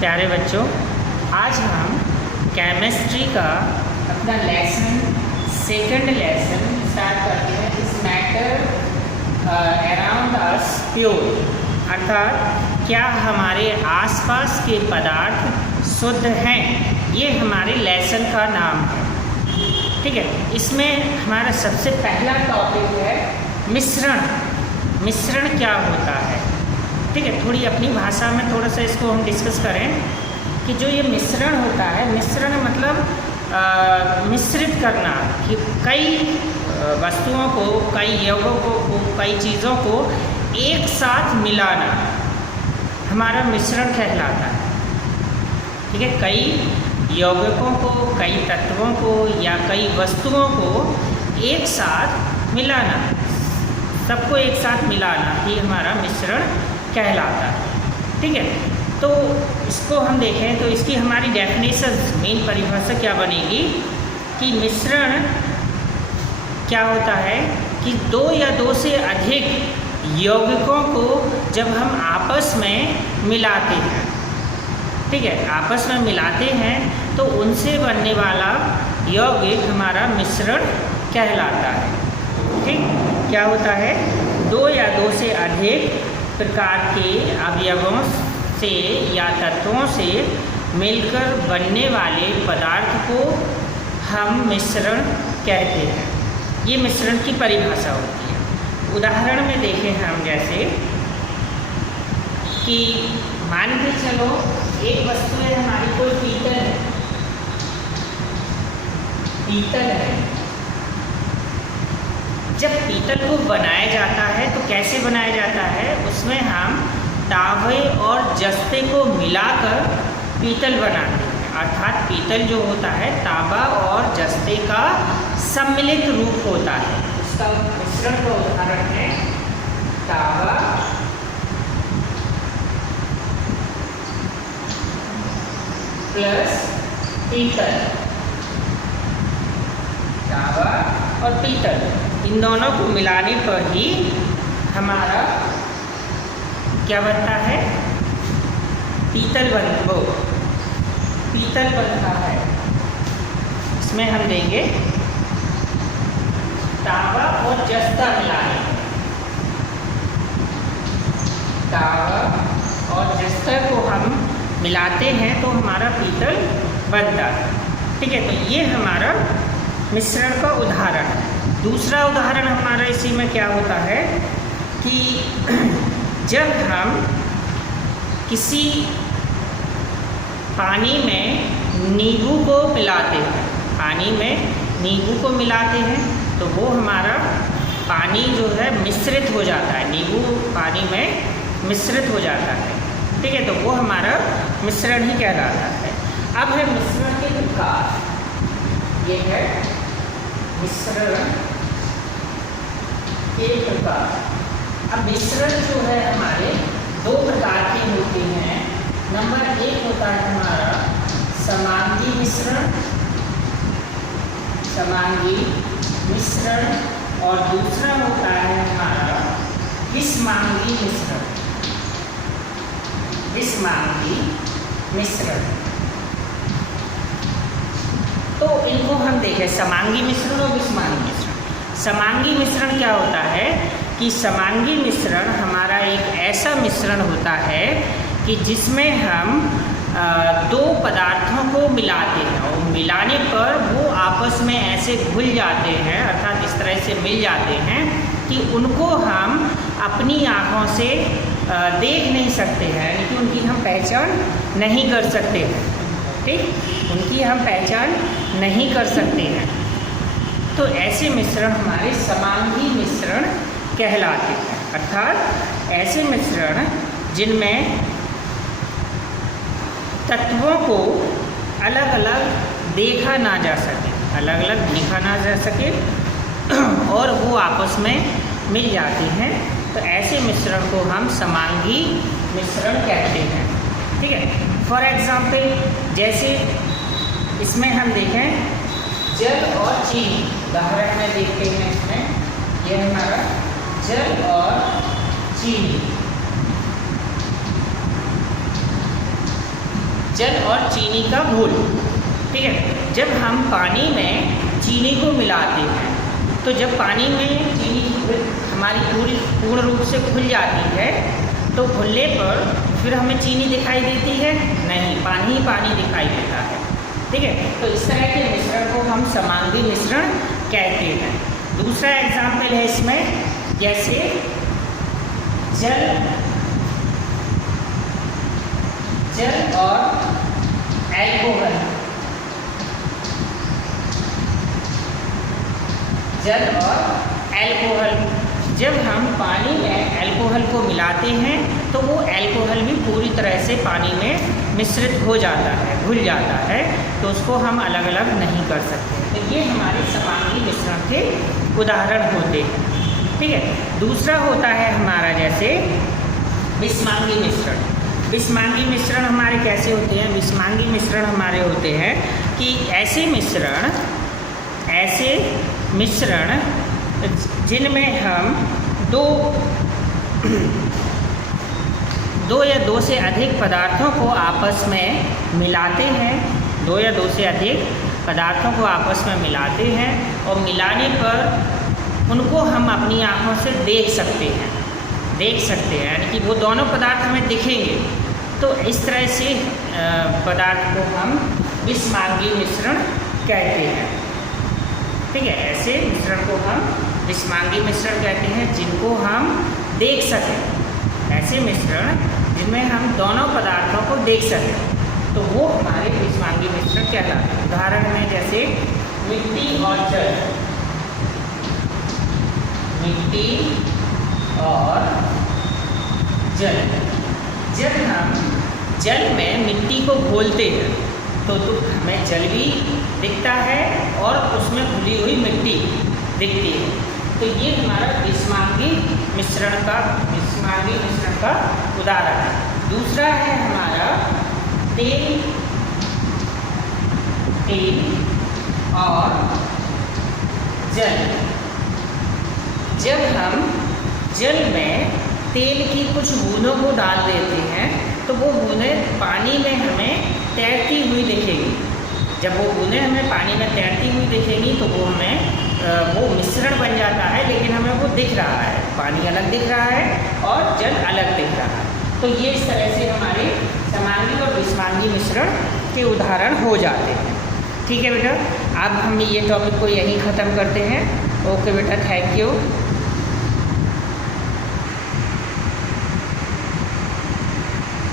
प्यारे बच्चों, आज हम केमिस्ट्री का अपना सेकंड लेसन स्टार्ट करते हैं। इस मैटर अराउंड अस प्योर, अर्थात क्या हमारे आसपास के पदार्थ शुद्ध हैं, ये हमारे लेसन का नाम है। ठीक है, इसमें हमारा सबसे पहला टॉपिक है मिश्रण। मिश्रण क्या होता है? ठीक है, थोड़ी अपनी भाषा में थोड़ा सा इसको हम डिस्कस करें कि जो ये मिश्रण होता है, मिश्रण मतलब मिश्रित करना, कि कई वस्तुओं को, कई यौगिकों को, कई चीज़ों को एक साथ मिलाना हमारा मिश्रण कहलाता है। ठीक है, कई यौगिकों को, कई तत्वों को या कई वस्तुओं को एक साथ मिलाना, सबको एक साथ मिलाना ही हमारा मिश्रण कहलाता है। ठीक है, तो इसको हम देखें तो इसकी हमारी डेफिनेशन, मेन परिभाषा क्या बनेगी कि मिश्रण क्या होता है कि दो या दो से अधिक यौगिकों को जब हम आपस में मिलाते हैं, ठीक है, आपस में मिलाते हैं तो उनसे बनने वाला यौगिक हमारा मिश्रण कहलाता है। ठीक, क्या होता है? दो या दो से अधिक प्रकार के अवयवों से या तत्वों से मिलकर बनने वाले पदार्थ को हम मिश्रण कहते हैं। ये मिश्रण की परिभाषा होती है। उदाहरण में देखें हम, जैसे कि मान के चलो एक वस्तु है हमारी, कोई पीतल है, पीतल है। जब पीतल को बनाया जाता है तो कैसे बनाया जाता है? उसमें हम तांबे और जस्ते को मिलाकर पीतल बनाते हैं, अर्थात पीतल जो होता है तांबा और जस्ते का सम्मिलित रूप होता है। उसका मिश्रण का उदाहरण है तांबा प्लस पीतल, तांबा और पीतल, इन दोनों को मिलाने पर ही हमारा क्या बनता है? पीतल बनता है। इसमें हम देंगे तांबा और जस्ता मिलाने, तांबा और जस्ता को हम मिलाते हैं तो हमारा पीतल बनता है। ठीक है, तो ये हमारा मिश्रण का उदाहरण है। दूसरा उदाहरण हमारा इसी में क्या होता है कि जब हम किसी पानी में नींबू को मिलाते हैं, पानी में नींबू को मिलाते हैं तो वो हमारा पानी जो है मिश्रित हो जाता है, नींबू पानी में मिश्रित हो जाता है। ठीक है, तो वो हमारा मिश्रण ही कहलाता है। अब है मिश्रण के प्रकार, ये है मिश्रण के प्रकार। अब मिश्रण जो है हमारे दो प्रकार के होते हैं। नंबर एक होता है हमारा समांगी मिश्रण, समांगी मिश्रण, और दूसरा होता है हमारा विषमांगी मिश्रण, विषमांगी मिश्रण। तो इनको हम देखें, समांगी मिश्रण और विषमांगी मिश्रण। समांगी मिश्रण क्या होता है कि समांगी मिश्रण हमारा एक ऐसा मिश्रण होता है कि जिसमें हम दो पदार्थों को मिलाते हैं और मिलाने पर वो आपस में ऐसे घुल जाते हैं, अर्थात इस तरह से मिल जाते हैं कि उनको हम अपनी आँखों से देख नहीं सकते हैं, यानी कि उनकी हम पहचान नहीं कर सकते हैं। ठीक, उनकी हम पहचान नहीं कर सकते हैं। तो ऐसे मिश्रण हमारे समांगी मिश्रण कहलाते हैं, अर्थात ऐसे मिश्रण जिनमें तत्वों को अलग अलग देखा ना जा सके, अलग अलग देखा ना जा सके और वो आपस में मिल जाते हैं, तो ऐसे मिश्रण को हम समांगी मिश्रण कहते हैं। ठीक है, फॉर एग्जाम्पल जैसे इसमें हम देखें जल और चीनी, उदाहरण में देखते हैं इसमें, यह हमारा जल और चीनी। जल और चीनी का घोल। ठीक है, जब हम पानी में चीनी को मिलाते हैं तो जब पानी में चीनी हमारी पूर्ण रूप से घुल जाती है तो घुलने पर फिर हमें चीनी दिखाई देती है नहीं, पानी ही पानी दिखाई देता है। ठीक है, तो इस तरह के मिश्रण को हम समांगी मिश्रण कहते हैं। दूसरा एग्जाम्पल है इसमें, जैसे जल और एल्कोहल। जल और एल्कोहल, जब हम पानी में एल्कोहल को मिलाते हैं तो वो एल्कोहल भी पूरी तरह से पानी में मिश्रित हो जाता है, घुल जाता है, तो उसको हम अलग अलग नहीं कर सकते। तो ये हमारे समांगी मिश्रण के उदाहरण होते हैं। ठीक है, दूसरा होता है हमारा जैसे विषमांगी मिश्रण। विषमांगी मिश्रण हमारे कैसे होते हैं? विषमांगी मिश्रण हमारे होते हैं कि ऐसे मिश्रण जिनमें हम दो या दो से अधिक पदार्थों को आपस में मिलाते हैं, दो या दो से अधिक पदार्थों को आपस में मिलाते हैं और मिलाने पर उनको हम अपनी आँखों से देख सकते हैं, यानी कि वो दोनों पदार्थ हमें दिखेंगे। तो इस तरह से पदार्थ को हम विषमांगी मिश्रण कहते हैं। ठीक है, ऐसे मिश्रण को हम विषमांगी मिश्रण कहते हैं जिनको हम देख सकें। ऐसे मिश्रण जिनमें हम दोनों पदार्थों को देख सकें तो वो हमारे विषमांगी मिश्रण कहलाते हैं। उदाहरण में जैसे मिट्टी और जल। मिट्टी और जल, जब हम जल में मिट्टी को घोलते हैं तो हमें जल भी दिखता है और उसमें घुली हुई मिट्टी दिखती है। तो ये हमारा विषमांगी मिश्रण का उदाहरण है। दूसरा है हमारा तेल और जल। जब हम जल में तेल की कुछ बूंदों को डाल देते हैं तो वो बूंदें पानी में हमें तैरती हुई दिखेंगी। जब वो बूंदें हमें पानी में तैरती हुई दिखेंगी तो वो हमें वो मिश्रण बन जाता है, लेकिन हमें वो दिख रहा है, पानी अलग दिख रहा है और जल अलग दिख रहा है। तो ये इस तरह से हमारे समांगी और विषमांगी मिश्रण के उदाहरण हो जाते हैं। ठीक है बेटा, अब हम ये टॉपिक को यहीं ख़त्म करते हैं। ओके बेटा, थैंक यू।